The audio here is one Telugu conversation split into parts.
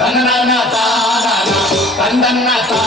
కందన్న తానా కందన్న తా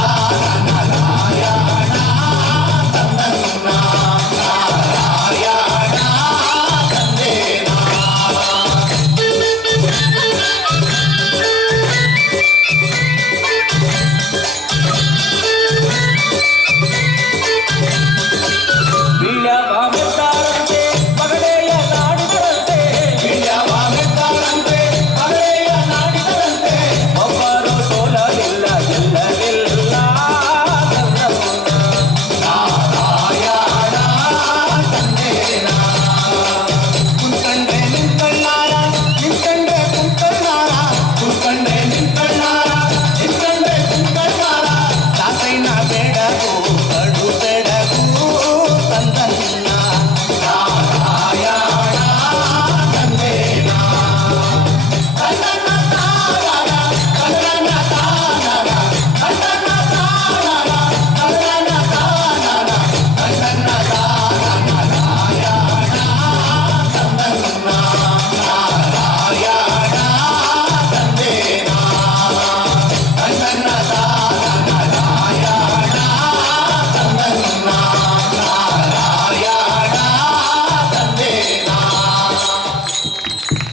Bye.